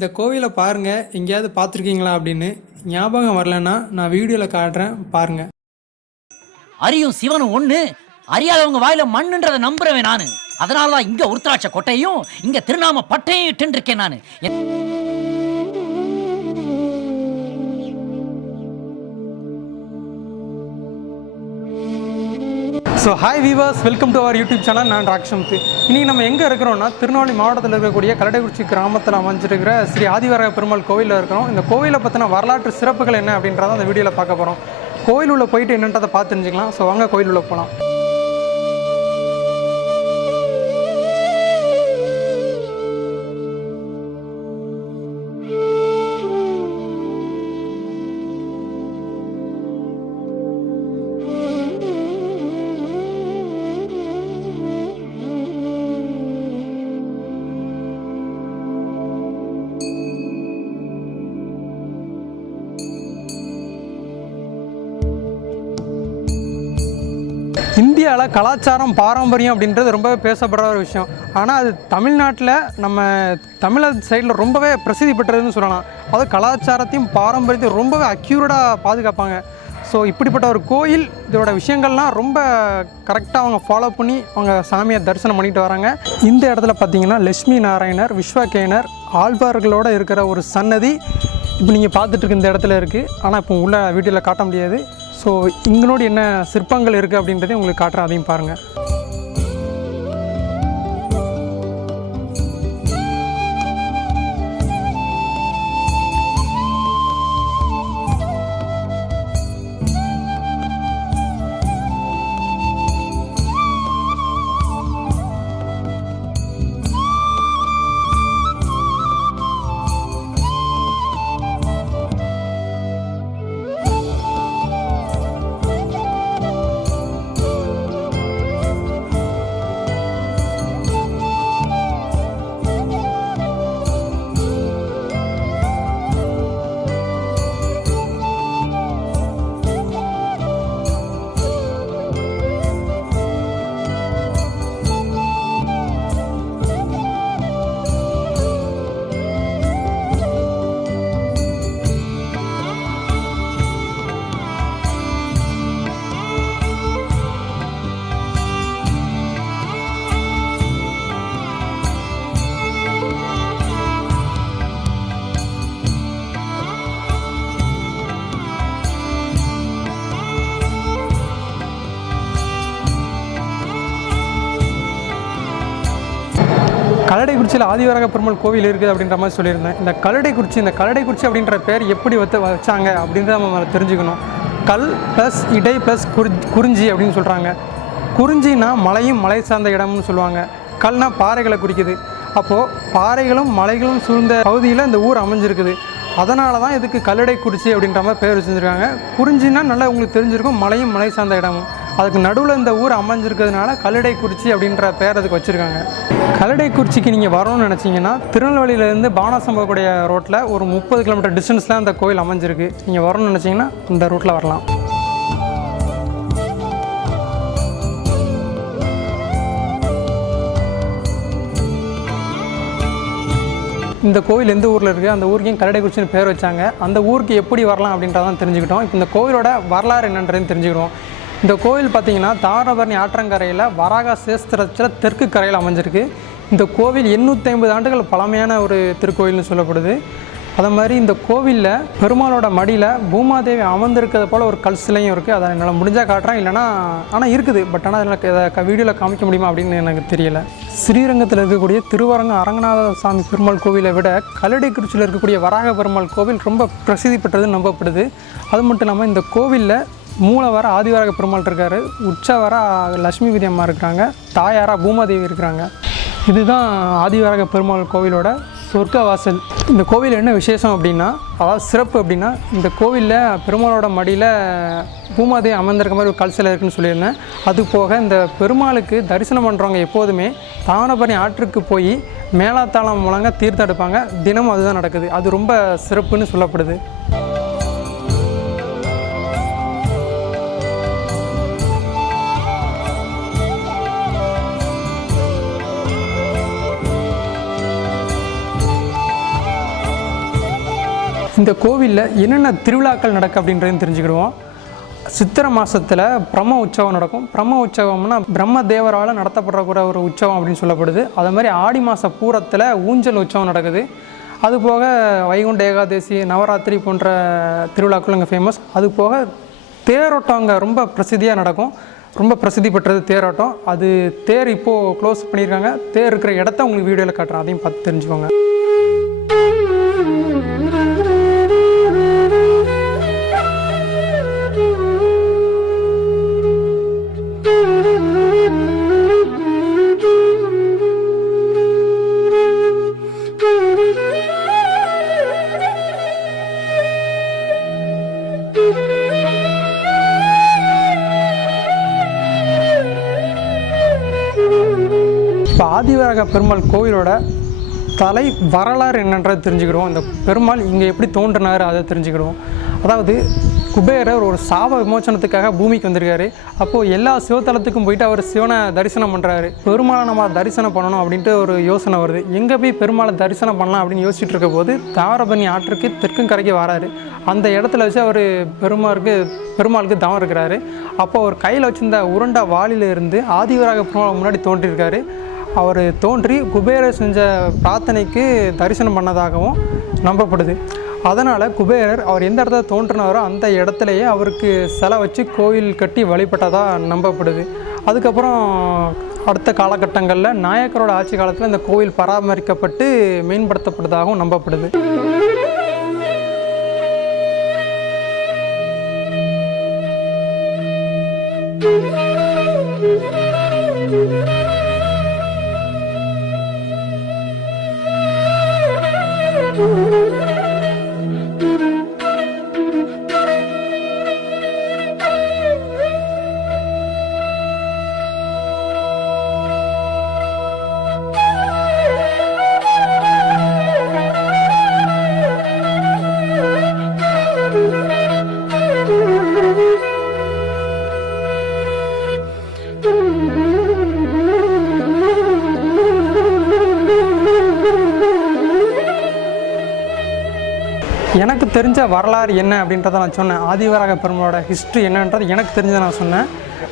இந்த கோவிலை பாருங்கள் எங்கேயாவது பார்த்துருக்கீங்களா அப்படின்னு ஞாபகம் வரலன்னா நான் வீடியோவில் காட்டுறேன் பாருங்கள் அரியும் சிவனும் ஒன்று அறியாதவங்க வாயில மண்ணுன்றதை நம்புறவேன் நான். அதனால தான் இங்கே உருத்ராட்ச கொட்டையும் இங்கே திருநாம பட்டையும் இட்டுருக்கேன் நான். So hi viewers welcome to our YouTube channel நான் ராக்ஷமுத்து இன்றைக்கி நம்ம எங்கே இருக்கிறோம்னா திருநெல்வேலி மாவட்டத்தில் இருக்கக்கூடிய கலடைக்குறிச்சி கிராமத்தில் அமைஞ்சிருக்கிற ஸ்ரீ ஆதிவார பெருமாள் கோவிலில் இருக்கிறோம். இந்த கோவிலை பற்றின வரலாற்று சிறப்புகள் என்ன அப்படின்றத அந்த வீடியோவில் பார்க்க போகிறோம் கோயில் உள்ள போயிட்டு என்னன்றதை பார்த்து தெரிஞ்சுக்கலாம். ஸோ வாங்க கோயில் உள்ள போகலாம் இந்தியாவில் கலாச்சாரம் பாரம்பரியம் அப்படின்றது ரொம்பவே பேசப்படுற ஒரு விஷயம். ஆனால் அது தமிழ்நாட்டில் நம்ம தமிழர் சைடில் ரொம்பவே பிரசித்தி பெற்றதுன்னு சொல்லலாம். அதுவும் கலாச்சாரத்தையும் பாரம்பரியத்தையும் ரொம்பவே அக்யூரடாக பாதுகாப்பாங்க. ஸோ இப்படிப்பட்ட ஒரு கோயில் இதோட விஷயங்கள்லாம் ரொம்ப கரெக்டாக அவங்க ஃபாலோ பண்ணி அவங்க சாமியை தரிசனம் பண்ணிட்டு வராங்க. இந்த இடத்துல பார்த்தீங்கன்னா லட்சுமி நாராயணர் விஸ்வகேனர் ஆழ்வார்களோடு இருக்கிற ஒரு சன்னதி இப்போ நீங்கள் பார்த்துட்டு இருக்க இந்த இடத்துல இருக்குது ஆனால் இப்போ உள்ள வீடியோவில் காட்ட முடியாது. ஸோ இங்கனோடு என்ன சிற்பங்கள் இருக்குது அப்படின்றதையும் உங்களுக்கு காட்டுறேன் அதையும் பாருங்கள் கல்லடைக்குறிச்சியில் ஆதிவரக பெருமாள் கோவில் இருக்குது அப்படின்ற மாதிரி சொல்லியிருந்தேன். இந்த கல்லடைக்குறிச்சி இந்த கல்லடைக்குறிச்சி அப்படின்ற பேர் எப்படி வத்து வச்சாங்க அப்படின்றத நம்ம தெரிஞ்சுக்கணும். கல் ப்ளஸ் இடை ப்ளஸ் குறி குறிஞ்சி அப்படின்னு சொல்கிறாங்க குறிஞ்சினா மலையும் மலை சார்ந்த இடம்னு சொல்லுவாங்க. கல்னா பாறைகளை குறிக்குது. அப்போது பாறைகளும் மலைகளும் சூழ்ந்த பகுதியில் இந்த ஊர் அமைஞ்சிருக்குது. அதனால தான் இதுக்கு கல்லடைக்குறிச்சி அப்படின்ற மாதிரி பேர் வச்சுருக்காங்க குறிஞ்சின்னா நல்லா உங்களுக்கு தெரிஞ்சிருக்கும். மலையும் மலை சார்ந்த இடமும். அதுக்கு நடுவில் இந்த ஊர் அமைஞ்சிருக்கிறதுனால கல்லடைக்குறிச்சி அப்படின்ற பேர் அதுக்கு வச்சுருக்காங்க. கல்லடைக்குறிச்சிக்கு நீங்கள் வரணும்னு நினச்சிங்கன்னா திருநெல்வேலியிலேருந்து பானாசம்பக்கூடிய ரோட்டில் ஒரு முப்பது கிலோமீட்டர் டிஸ்டன்ஸில் அந்த கோயில் அமைஞ்சிருக்கு. நீங்கள் வரணும்னு நினச்சிங்கன்னா இந்த ரூட்டில் வரலாம். இந்த கோயில் எந்த ஊரில் இருக்குது அந்த ஊருக்கு ஏன் கல்லடைக்குறிச்சின்னு பேர் வச்சாங்க. அந்த ஊருக்கு எப்படி வரலாம் அப்படின்றதான் தெரிஞ்சுக்கிட்டோம். இப்போ இந்த கோயிலோட வரலாறு என்னன்றதையும் தெரிஞ்சுக்கிறோம் இந்த கோவில் பார்த்திங்கன்னா தாமிரபரணி ஆற்றங்கரையில் வராக சேஸ்திரத்தில் தெற்கு கரையில் அமைஞ்சிருக்கு. இந்த கோவில் எண்ணூற்றி ஐம்பது ஆண்டுகள் பழமையான ஒரு திருக்கோயில்னு சொல்லப்படுது. அதே மாதிரி இந்த கோவிலில் பெருமாளோட மடியில் பூமாதேவி அமர்ந்திருக்கிறது போல் ஒரு கல் சிலையும் இருக்குது அதை என்னால் முடிஞ்சால் காட்டுறேன். இல்லைனா ஆனால் இருக்குது. பட் ஆனால் எனக்கு இதை வீடியோவில் காமிக்க முடியுமா அப்படின்னு எனக்கு தெரியல. ஸ்ரீரங்கத்தில் இருக்கக்கூடிய திருவரங்க அரங்கநாத சாமி பெருமாள் கோவிலை விட கல்லடைக்குறிச்சியில் இருக்கக்கூடிய வராக பெருமாள் கோவில் ரொம்ப பிரசித்தி பெற்றதுன்னு நம்பப்படுது. அது மட்டும் இல்லாமல் இந்த கோவிலில் மூலவர ஆதிவராக பெருமாள் இருக்காரு. உற்சவர லட்சுமி விதியம்மா இருக்கிறாங்க. தாயாரா பூமாதேவி இருக்கிறாங்க. இதுதான் ஆதிவராக பெருமாள் கோவிலோட சொர்க்க வாசல் இந்த கோவில் என்ன விசேஷம் அப்படின்னா அதாவது சிறப்பு அப்படின்னா இந்த கோவிலில் பெருமாளோட மடியில் பூமாதேவி அமர்ந்திருக்க மாதிரி ஒரு கல் சிலை இருக்குன்னு சொல்லியிருந்தேன். அது போக இந்த பெருமாளுக்கு தரிசனம் பண்ணுறவங்க எப்போதுமே தாமிரபரணி ஆற்றுக்கு போய் மேலாத்தாளம் மூலங்க தீர்த்தம் எடுப்பாங்க. தினமும் அதுதான் நடக்குது. அது ரொம்ப சிறப்புன்னு சொல்லப்படுது. இந்த கோவிலில் என்னென்ன திருவிழாக்கள் நடக்கு அப்படின்றதையும் தெரிஞ்சுக்கிடுவோம். சித்திரை மாதத்தில் பிரம்ம உற்சவம் நடக்கும். பிரம்ம உற்சவம்னா பிரம்ம தேவரால் நடத்தப்படக்கூட ஒரு உற்சவம் அப்படின்னு சொல்லப்படுது. அதே மாதிரி ஆடி மாத பூரத்தில் ஊஞ்சல் உற்சவம் நடக்குது. அது போக வைகுண்ட ஏகாதசி நவராத்திரி போன்ற திருவிழாக்கள் இங்கே ஃபேமஸ் அது போக தேரோட்டம் அங்கே ரொம்ப பிரசித்தியாக நடக்கும். ரொம்ப பிரசித்தி பெற்றது தேரோட்டம். அது தேர் இப்போது க்ளோஸ் பண்ணியிருக்காங்க. தேர் இருக்கிற இடத்த உங்களுக்கு வீடியோவில் காட்டுறேன். அதையும் பார்த்து தெரிஞ்சுக்கோங்க. இப்போ ஆதிவரக பெருமாள் கோவிலோட தலை வரலாறு என்னன்றதை தெரிஞ்சுக்கிறோம் இந்த பெருமாள் இங்கே எப்படி தோன்றினார் அதை தெரிஞ்சுக்கிறோம் அதாவது குபேரர் ஒரு சாப விமோசனத்துக்காக பூமிக்கு வந்திருக்காரு. அப்போது எல்லா சிவத்தலத்துக்கும் போயிட்டு அவர் சிவனை தரிசனம் பண்ணுறாரு பெருமாளை நம்ம தரிசனம் பண்ணணும் அப்படின்ட்டு ஒரு யோசனை வருது. எங்கே போய் பெருமாளை தரிசனம் பண்ணலாம் அப்படின்னு யோசிச்சுட்டு இருக்க போது தாரபணி ஆற்றுக்கு தெற்கும் கரைக்கு வராரு. அந்த இடத்துல வச்சு அவர் பெருமாளுக்கு பெருமாளுக்கு தவம் இருக்கிறாரு. அப்போ அவர் கையில் வச்சிருந்த உருண்டை வாளில இருந்து ஆதிவராக பெருமாள் முன்னாடி தோன்றியிருக்காரு. அவர் தோன்றி குபேரர் செஞ்ச பிரார்த்தனைக்கு தரிசனம் பண்ணதாகவும் நம்பப்படுது. அதனால் குபேரர் அவர் எந்த இடத்துல தோன்றினாரோ அந்த இடத்துலையே அவருக்கு சிலை வச்சு கோயில் கட்டி வழிபட்டதாக நம்பப்படுது. அதுக்கப்புறம் அடுத்த காலகட்டங்களில் நாயக்கரோட ஆட்சி காலத்தில் இந்த கோவில் பராமரிக்கப்பட்டு மேம்படுத்தப்பட்டதாகவும் நம்பப்படுது. தெரிஞ்ச வரலாறு என்ன அப்படின்றத நான் சொன்னேன். ஆதிவராக பெருமாளோட ஹிஸ்ட்ரி என்னன்றது எனக்கு தெரிஞ்சதை நான் சொன்னேன்.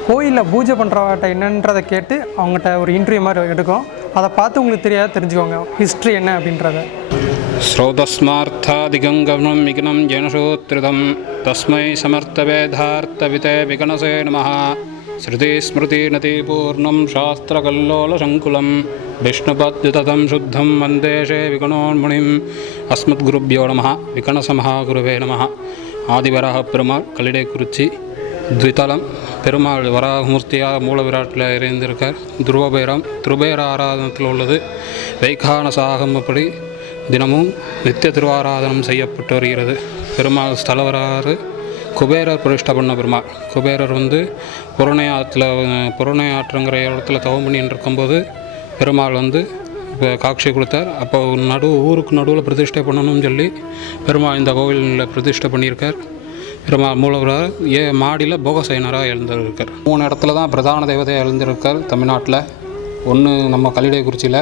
கோயிலில் பூஜை பண்ணுறவர்கிட்ட என்னன்றதை கேட்டு அவங்ககிட்ட ஒரு இன்டர்வியூ மாதிரி எடுக்கும் அதை பார்த்து உங்களுக்கு தெரியாத தெரிஞ்சுக்கோங்க. ஹிஸ்ட்ரி என்ன அப்படின்றத. ஸ்ரோதஸ்மார்த்தாதிகங்கவனம் மிகனம் ஜனசூத்ரிதம். தஸ்மை சமர்த்த வேதார்த்த விதே விகனசே நமஹா. नमः श्रुतिस्मृतिनतिपूर्णं शास्त्रकल्लोलसङ्कुलं विष्णुपद्युततं शुद्धं वन्दे शे विगणोन्मुनिम् अस्मद्गुरुभ्यो नमः विकणसमहागुरुवे நமः ஆதிவராக பெருமாள் கல்லிடைக்குறிச்சி த்விதலம் பெருமாள் வராகமூர்த்தியாக மூல விராட்டில் இறைந்திருக்கார் துருவபேரம் துருபேர ஆராதனத்தில் உள்ளது வைகான சாகமப்படி தினமும் நித்திய திருவாராதனம் செய்யப்பட்டு வருகிறது பெருமாள் ஸ்தல வரலாறு குபேரர் பிரதிஷ்டை பண்ண பெருமாள். குபேரர் வந்து புறணை ஆற்றுல புறணை ஆற்றுங்கிற இடத்துல தவம் பண்ணிட்டு இருக்கும்போது பெருமாள் வந்து இப்போ காட்சி கொடுத்தார். அப்போ நடு ஊருக்கு நடுவில் பிரதிஷ்டை பண்ணணும்னு சொல்லி பெருமாள் இந்த கோவிலில் பிரதிஷ்டை பண்ணியிருக்கார். பெருமாள் மூலவராக ஏ மாடியில் போகசேனராக எழுந்திருக்கார். மூணு இடத்துல தான் பிரதான தேவதையாக எழுந்திருக்கார் தமிழ்நாட்டில். ஒன்று நம்ம கல்லிடைக்குறிச்சியில்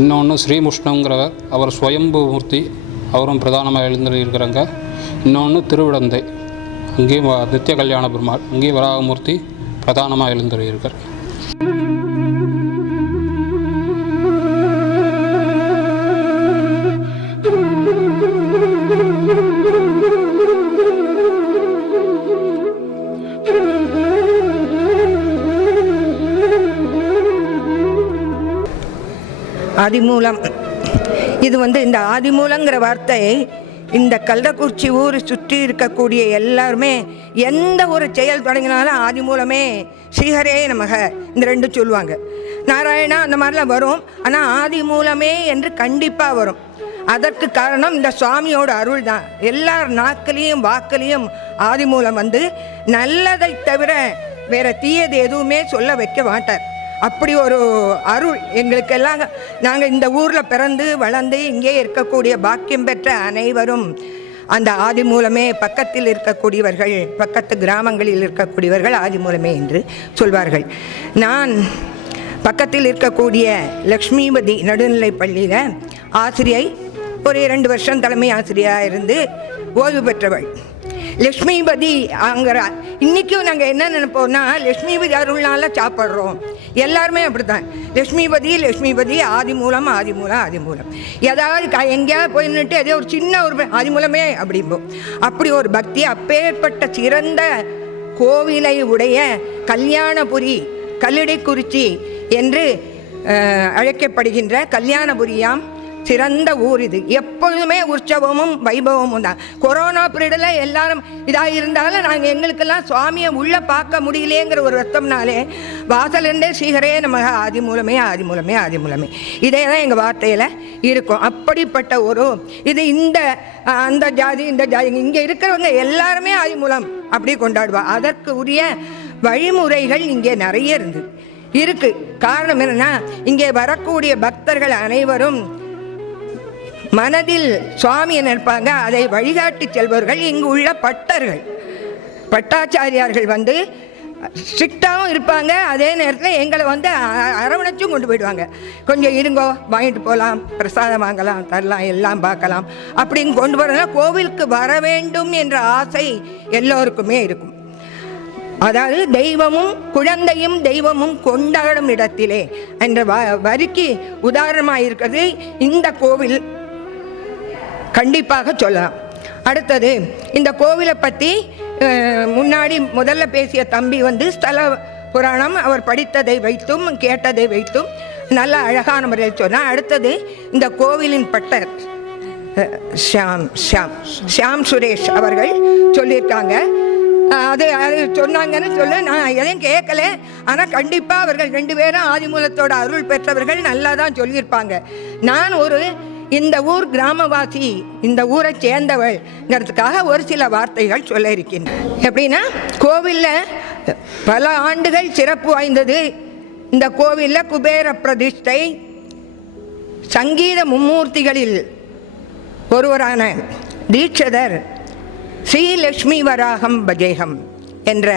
இன்னொன்று ஸ்ரீமுஷ்ணங்கிறவர் அவர் சுயம்பு மூர்த்தி அவரும் பிரதானமாக எழுந்திருக்கிறாங்க. இன்னொன்று திருவிடந்தை. இங்கேயும் நித்திய கல்யாண பெருமாள் இங்கேயும் வராகமூர்த்தி பிரதானமாக எழுந்திருக்கார் ஆதிமூலம். இது வந்து இந்த ஆதிமூலங்கிற வார்த்தை இந்த கள்ளக்குறிச்சி ஊர் சுற்றி இருக்கக்கூடிய எல்லாருமே எந்த ஒரு செயல் தொடங்கினாலும் ஆதிமூலமே ஸ்ரீஹரே நமக. இந்த ரெண்டும் சொல்லுவாங்க. நாராயணா அந்த மாதிரிலாம் வரும். ஆனால் ஆதி மூலமே என்று கண்டிப்பாக வரும். அதற்கு காரணம் இந்த சுவாமியோட அருள் தான் எல்லார் நாக்கிலையும் வாக்கிலையும் ஆதிமூலம் வந்து நல்லதை தவிர வேற தீயது எதுவுமே சொல்ல வைக்க மாட்டார். அப்படி ஒரு அருள் எங்களுக்கெல்லாம் நாங்கள் இந்த ஊரில் பிறந்து வளர்ந்து இங்கே இருக்கக்கூடிய பாக்கியம் பெற்ற அனைவரும் அந்த ஆதி மூலமே பக்கத்தில் இருக்கக்கூடியவர்கள் பக்கத்து கிராமங்களில் இருக்கக்கூடியவர்கள் ஆதி மூலமே என்று சொல்வார்கள். நான் பக்கத்தில் இருக்கக்கூடிய லக்ஷ்மிபதி நடுநிலைப் பள்ளியில் ஆசிரியை ஒரு இரண்டு வருஷம் தலைமை ஆசிரியராக இருந்து ஓய்வு பெற்றவள். லக்ஷ்மிபதி அங்கிற இன்றைக்கும் நாங்கள் என்ன நினைப்போம்னா லக்ஷ்மிபதி அருள்னால சாப்பிட்றோம். எல்லாருமே அப்படித்தான். லக்ஷ்மிபதி லக்ஷ்மிபதி ஆதி மூலம் ஆதி மூலம் ஆதி மூலம் ஏதாவது க எங்கேயாவது போய் நின்றுட்டு ஏதோ ஒரு சின்ன ஒரு ஆதி மூலமே அப்படிம்போம் அப்படி ஒரு பக்தி அப்பேற்பட்ட சிறந்த கோவிலை உடைய கல்யாணபுரி கல்லிடைக்குறிச்சி என்று அழைக்கப்படுகின்ற கல்யாணபுரியாம் சிறந்த ஊர் இது. எப்பொழுதுமே உற்சவமும் வைபவமும் தான். கொரோனா பீரியடில் எல்லாரும் இதாக இருந்தாலும் நாங்கள் எங்களுக்கெல்லாம் சுவாமியை உள்ளே பார்க்க முடியலேங்கிற ஒரு ரத்தம்னாலே வாசலிருந்தே ஸ்ரீகரே நம்ம ஆதி மூலமே ஆதி மூலமே ஆதி மூலமே. இதே தான் எங்கள் வார்த்தையில் இருக்கும். அப்படிப்பட்ட ஒரு இது இந்த அந்த ஜாதி இந்த ஜாதி இங்கே இருக்கிறவங்க எல்லாருமே ஆதி மூலம் அப்படி கொண்டாடுவா. அதற்கு உரிய வழிமுறைகள் இங்கே நிறைய இருந்து இருக்கு. காரணம் என்னன்னா இங்கே வரக்கூடிய பக்தர்கள் அனைவரும் மனதில் சுவாமியை நினைப்பாங்க. அதை வழிகாட்டி செல்பவர்கள் இங்கு உள்ள பட்டர்கள் பட்டாச்சாரியார்கள் வந்து ஸ்ட்ரிக்டாகவும் இருப்பாங்க. அதே நேரத்தில் எங்களை வந்து அ- அரவணைச்சும் கொண்டு போயிடுவாங்க. கொஞ்சம் இருங்கோ வாங்கிட்டு போகலாம் பிரசாதம் வாங்கலாம் தரலாம் எல்லாம் பார்க்கலாம். அப்படின்னு கொண்டு வரனா கோவிலுக்கு வர வேண்டும் என்ற ஆசை எல்லோருக்குமே இருக்கும். அதாவது தெய்வமும் குழந்தையும் தெய்வமும் கொண்டாடும் இடத்திலே என்ற வ- வரிக்கு உதாரணமாக இருக்கிறது இந்த கோவில். கண்டிப்பாக சொல்லலாம். அடுத்தது இந்த கோவிலை பற்றி முன்னாடி முதல்ல பேசிய தம்பி வந்து ஸ்தல புராணம் அவர் படித்ததை வைத்தும் கேட்டதை வைத்தும் நல்ல அழகான முறையில் சொன்னால் அடுத்தது இந்த கோவிலின் பட்டர் ஷியாம் ஷியாம் ஷியாம் சுரேஷ் அவர்கள் சொல்லியிருக்காங்க. அது அது சொன்னாங்கன்னு சொல்ல நான் எதையும் கேட்கல. ஆனால் கண்டிப்பாக அவர்கள் ரெண்டு பேரும் ஆதிமூலத்தோட அருள் பெற்றவர்கள் நல்லா தான் சொல்லியிருப்பாங்க. நான் ஒரு இந்த ஊர் கிராமவாசி இந்த ஊரை சேர்ந்தவள்ங்கிறதுக்காக ஒரு சில வார்த்தைகள் சொல்ல இருக்கின்றன. எப்படின்னா கோவிலில் பல ஆண்டுகள் சிறப்பு வாய்ந்தது. இந்த கோவிலில் குபேர பிரதிஷ்டை சங்கீத மும்மூர்த்திகளில் ஒருவரான தீட்சதர் ஸ்ரீலக்ஷ்மி வராகம் பஜேகம் என்ற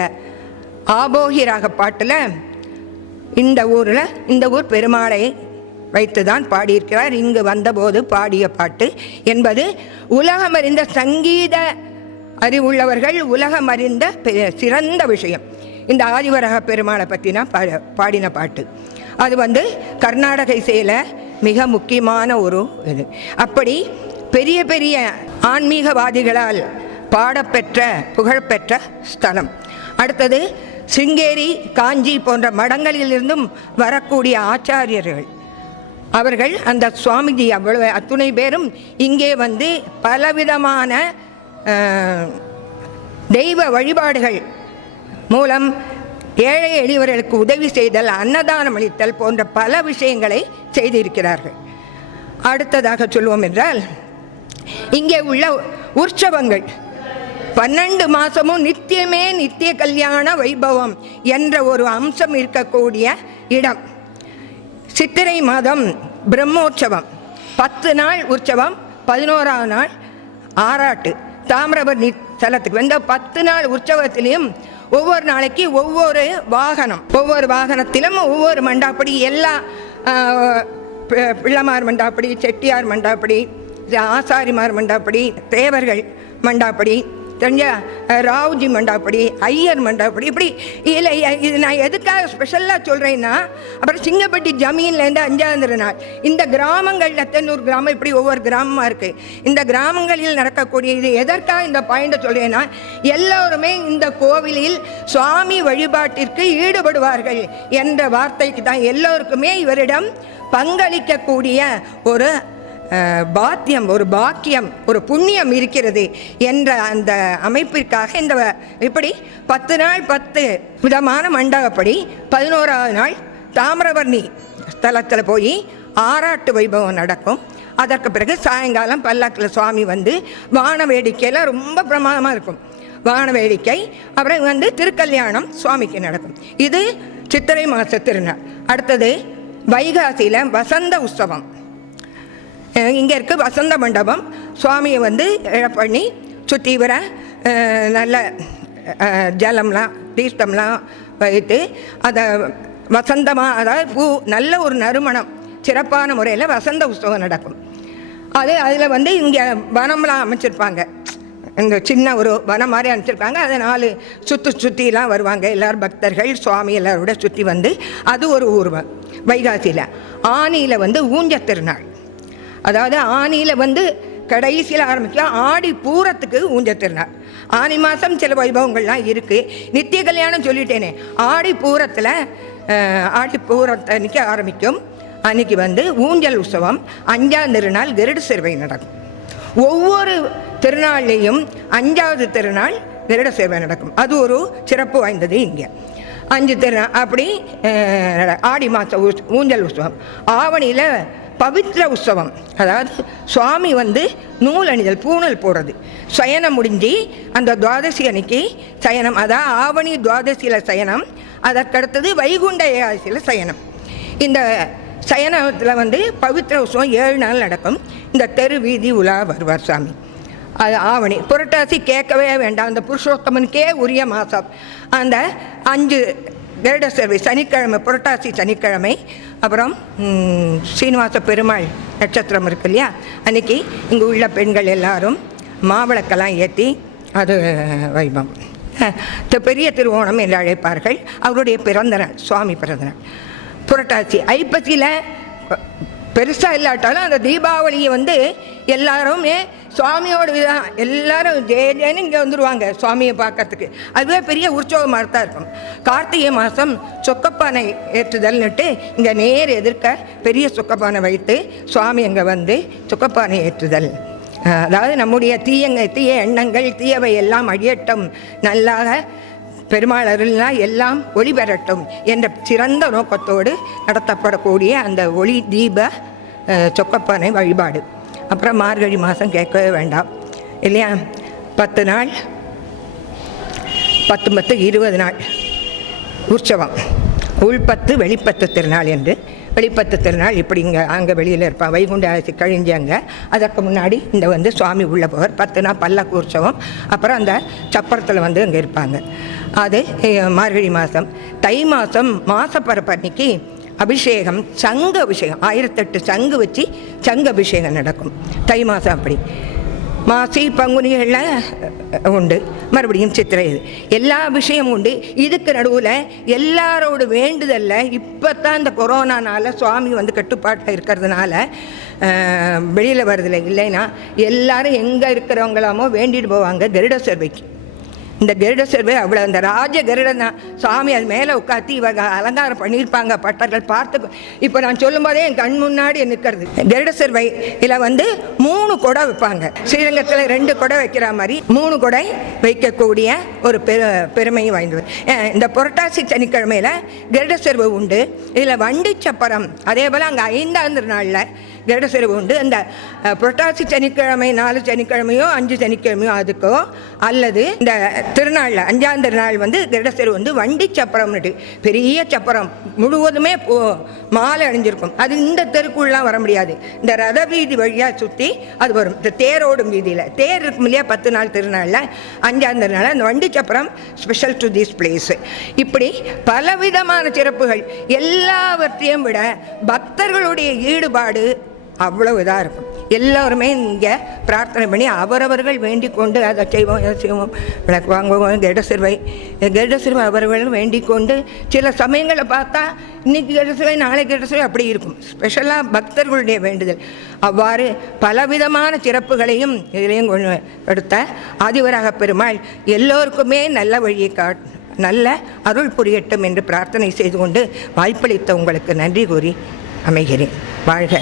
ஆபோகிராக பாட்டில் இந்த ஊரில் இந்த ஊர் பெருமாளை வைத்து தான் பாடியிருக்கிறார். இங்கு வந்தபோது பாடிய பாட்டு என்பது உலகமறிந்த சங்கீத அறிவுள்ளவர்கள் உலகமறிந்த பெ- சிறந்த விஷயம். இந்த ஆதிவரக பெருமாளை பற்றினா பா பாடின பாட்டு. அது வந்து கர்நாடக இசையில் மிக முக்கியமான ஒரு இது. அப்படி பெரிய பெரிய ஆன்மீகவாதிகளால் பாடப்பெற்ற புகழ்பெற்ற ஸ்தலம். அடுத்தது சிங்கேரி காஞ்சி போன்ற மடங்களிலிருந்தும் வரக்கூடிய ஆச்சாரியர்கள். அவர்கள் அந்த சுவாமிஜி அவ்வளவு அத்துணை பேரும் இங்கே வந்து பலவிதமான தெய்வ வழிபாடுகள் மூலம் ஏழை எளியவர்களுக்கு உதவி செய்தல் அன்னதானம் அளித்தல் போன்ற பல விஷயங்களை செய்திருக்கிறார்கள். அடுத்ததாக சொல்வோம் என்றால் இங்கே உள்ள உற்சவங்கள். பன்னெண்டு மாதமும் நித்தியமே நித்திய கல்யாண வைபவம் என்ற ஒரு அம்சம் இருக்கக்கூடிய இடம். சித்திரை மாதம் பிரம்மோற்சவம். பத்து நாள் உற்சவம் பதினோராவது நாள் ஆறாட்டு தாமிரபரணி ஸ்தலத்துக்கு. இந்த பத்து நாள் உற்சவத்திலையும் ஒவ்வொரு நாளைக்கு ஒவ்வொரு வாகனம் ஒவ்வொரு வாகனத்திலும் ஒவ்வொரு மண்டாப்படி எல்லா பிள்ளமார் பிள்ளைமார் மண்டாப்படி செட்டியார் மண்டாப்படி ஆசாரிமார் மண்டாப்படி தேவர்கள் மண்டாப்படி தெரிஞ்சா ராவ்ஜி மண்டாப்படி ஐயர் மண்டாப்படி இப்படி இல்லை இது நான் எதுக்காக ஸ்பெஷலாக சொல்கிறேன்னா அப்புறம் சிங்கப்பட்டி ஜமீன்லேருந்து அஞ்சாந்திர நாள் இந்த கிராமங்களில் தென்னூர் கிராமம் இப்படி ஒவ்வொரு கிராமமாக இருக்குது இந்த கிராமங்களில் நடக்கக்கூடிய இது எதற்காக இந்த பாயிண்டை சொல்கிறேன்னா எல்லோருமே இந்த கோவிலில் சுவாமி வழிபாட்டிற்கு ஈடுபடுவார்கள் என்ற வார்த்தைக்கு தான் எல்லோருக்குமே இவரிடம் பங்களிக்கக்கூடிய ஒரு பாத்தியம் ஒரு பாக்கியம் ஒரு புண்ணியம் இருக்கிறது என்ற அந்த அமைப்பிற்காக இந்த வ- இப்படி பத்து நாள் பத்து விதமான மண்டபப்படி பதினோராவது நாள் தாமிரபரணி ஸ்தலத்தில் போய் ஆராட்டு வைபவம் நடக்கும். அதற்கு பிறகு சாயங்காலம் பல்லாக்கில் சுவாமி வந்து வான வேடிக்கையெல்லாம் ரொம்ப பிரமாதமாக இருக்கும். வான வேடிக்கை அப்புறம் வந்து திருக்கல்யாணம் சுவாமிக்கு நடக்கும். இது சித்திரை மாத திருநாள். அடுத்தது வைகாசியில் வசந்த உற்சவம். இங்கே இருக்க வசந்த மண்டபம் சுவாமியை வந்து இழ பண்ணி சுற்றி வர நல்ல ஜலம்லாம் தீர்த்தம்லாம் வைத்து அதை வசந்தமாக அதாவது பூ நல்ல ஒரு நறுமணம் சிறப்பான முறையில் வசந்த உற்சவம் நடக்கும். அது அதில் வந்து இங்கே வனம்லாம் அமைச்சிருப்பாங்க. இந்த சின்ன ஒரு வனம் மாதிரி அனுப்பிச்சிருக்காங்க அதை நாலு சுற்றி சுற்றிலாம் வருவாங்க. எல்லோரும் பக்தர்கள் சுவாமி எல்லாரோட சுற்றி வந்து அது ஒரு ஊர்வம் வைகாசியில். ஆனியில் வந்து ஊஞ்ச திருநாள். அதாவது ஆனியில் வந்து கடைசியில் ஆரம்பிக்கும் ஆடி பூரத்துக்கு ஊஞ்ச திருநாள் ஆனி மாதம் சில வைபவங்கள்லாம் இருக்குது நித்திய கல்யாணம் சொல்லிட்டேனே ஆடி பூரத்தில் ஆடி பூரத்தன்னைக்கு ஆரம்பிக்கும். அன்னைக்கு வந்து ஊஞ்சல் உற்சவம் அஞ்சாம் திருநாள் கருடு சிறுவை நடக்கும். ஒவ்வொரு திருநாள்லேயும் அஞ்சாவது திருநாள் கருட சேவை நடக்கும். அது ஒரு சிறப்பு வாய்ந்தது இங்கே. அஞ்சு திருநாள் அப்படி ஆடி மாத ஊஞ்சல் உற்சவம். ஆவணியில் பவித்ர உற்சவம். அதாவது சுவாமி வந்து நூல் அணிதல் பூணல் போடுறது. சயனம் முடிஞ்சு அந்த துவாதசி அன்னைக்கு சயனம் அதான் ஆவணி துவாதசியில் சயனம் அதற்கடுத்தது வைகுண்ட ஏகாதசியில் சயனம். இந்த சயனத்தில் வந்து பவித்ர உற்சவம் ஏழு நாள் நடக்கும். இந்த தெரு வீதி உலா வருவார் சாமி அது ஆவணி. புரட்டாசி கேட்கவே வேண்டாம். அந்த புருஷோத்தமனுக்கே உரிய மாதம் அந்த அஞ்சு கருட சேவை சனிக்கிழமை புரட்டாசி சனிக்கிழமை அப்புறம் சீனிவாச பெருமாள் நட்சத்திரம் இருக்கு இல்லையா? அன்னைக்கு இங்கே உள்ள பெண்கள் எல்லாரும் மாவிளக்கெல்லாம் ஏற்றி அது வைபம் பெரிய திருவோணம் என்று அழைப்பார்கள். அவருடைய பிறந்த நாள் சுவாமி பிறந்த நாள். புரட்டாசி ஐப்பசியில் பெருசாக இல்லாட்டாலும் அந்த தீபாவளியை வந்து எல்லாருமே சுவாமியோட விதம் எல்லாரும் ஜெய ஜேன்னு இங்கே வந்துடுவாங்க சுவாமியை பார்க்கறதுக்கு. அதுவே பெரிய உற்சவமாக தான் இருக்கும். கார்த்திகை மாதம் சொக்கப்பானை ஏற்றுதல்னுட்டு இங்கே நேர் எதிர்க்க பெரிய சொக்கப்பானை வைத்து சுவாமி அங்கே வந்து சொக்கப்பானை ஏற்றுதல். அதாவது நம்முடைய தீயங்க தீய எண்ணங்கள் தீயவை எல்லாம் அழியட்டும். நல்லாக பெருமாள் அருள்னா எல்லாம் ஒளி பெறட்டும் என்ற சிறந்த நோக்கத்தோடு நடத்தப்படக்கூடிய அந்த ஒளி தீப சொக்கப்பானை வழிபாடு. அப்புறம் மார்கழி மாதம் கேட்கவே வேண்டாம். இல்லையா? பத்து நாள் பத்து பத்து இருபது நாள் உற்சவம். உள்பத்து வெளிப்பத்து திருநாள் என்று வெளிப்பத்து திருநாள் இப்படி இங்கே அங்கே வெளியில் இருப்பான். வைகுண்ட அரசி கழிஞ்சு அங்கே. அதற்கு முன்னாடி இந்த வந்து சுவாமி உள்ள போவார். பத்து நாள் பல்லக்கு உற்சவம். அப்புறம் அந்த சப்பரத்தில் வந்து அங்கே இருப்பாங்க. அது மார்கழி மாதம் தை மாதம் மாசப்பரப்பன்னைக்கு அபிஷேகம் சங்கு அபிஷேகம். ஆயிரத்தெட்டு சங்கு வச்சு சங்கு அபிஷேகம் நடக்கும். தை மாதம் அப்படி. மாசி பங்குனிகளில் உண்டு. மறுபடியும் சித்திரை இது. எல்லா விஷயமும் உண்டு. இதுக்கு நடுவில் எல்லாரோட வேண்டுதலில் இப்போ தான் இந்த கொரோனானால சுவாமி வந்து கட்டுப்பாட்டில் இருக்கிறதுனால வெளியில் வருதில்லை இல்லைன்னா எல்லாரும் எங்கே இருக்கிறவங்களாமோ வேண்டிட்டு போவாங்க கருட சர்வைக்கு. இந்த கருட சர்வை அவ்வளோ அந்த ராஜ கருடன் தான் சாமி அது மேலே உட்காத்தி இவங்க அலங்காரம் பண்ணியிருப்பாங்க பட்டர்கள் பார்த்து இப்போ நான் சொல்லும்போதே என் கண் முன்னாடி நிற்கிறது. கருட சர்வை இதில் வந்து மூணு குடை வைப்பாங்க. ஸ்ரீரங்கத்தில் ரெண்டு குடை வைக்கிற மாதிரி மூணு குடை வைக்கக்கூடிய ஒரு பெரு பெருமையும் வாய்ந்தது. இந்த புரட்டாசி சனிக்கிழமையில் கருட சர்வை உண்டு. இதில் வண்டி சப்பரம் அதே போல் அங்கே ஐந்தாந்திர நாளில் கருட செலவு உண்டு. அந்த புரட்டாசி சனிக்கிழமை நாலு சனிக்கிழமையோ அஞ்சு சனிக்கிழமையோ அதுக்கோ அல்லது இந்த திருநாளில் அஞ்சாம் திருநாள் வந்து கருட செலவு வந்து வண்டி சப்பரம்னுட்டு பெரிய சப்பரம். முழுவதுமே போ மாலை அணிஞ்சிருக்கும். அது இந்த தெருக்குள்ளலாம் வர முடியாது. இந்த ரத வீதி வழியாக சுற்றி அது வரும். இந்த தேரோடும் வீதியில். தேர் இருக்கும் இல்லையா? பத்து நாள் திருநாளில் அஞ்சாம் திருநாள் அந்த வண்டி சப்பரம் ஸ்பெஷல் டு திஸ் பிளேஸ் இப்படி பலவிதமான சிறப்புகள் எல்லாவற்றையும் விட பக்தர்களுடைய ஈடுபாடு அவ்வளவு இதாக இருக்கும். எல்லோருமே இங்கே பிரார்த்தனை பண்ணி அவரவர்கள் வேண்டிக் கொண்டு அதை செய்வோம் இதை செய்வோம். விளக்கு வாங்குவோம் கெட சிறுவை கெட சிறுவை அவர்கள் வேண்டிக் கொண்டு சில சமயங்களை பார்த்தா இன்னைக்கு கெட சிறுவை நாளைக்கு கெட சிறுவை அப்படி இருக்கும். ஸ்பெஷலாக பக்தர்களுடைய வேண்டுதல். அவ்வாறு பலவிதமான சிறப்புகளையும் இதிலையும் கொண்டு எடுத்த ஆதிவராக பெருமாள் எல்லோருக்குமே நல்ல வழியை காட் நல்ல அருள் புரியட்டும் என்று பிரார்த்தனை செய்து கொண்டு வாய்ப்பளித்த உங்களுக்கு நன்றி கூறி அமைகிறேன். வாழ்க.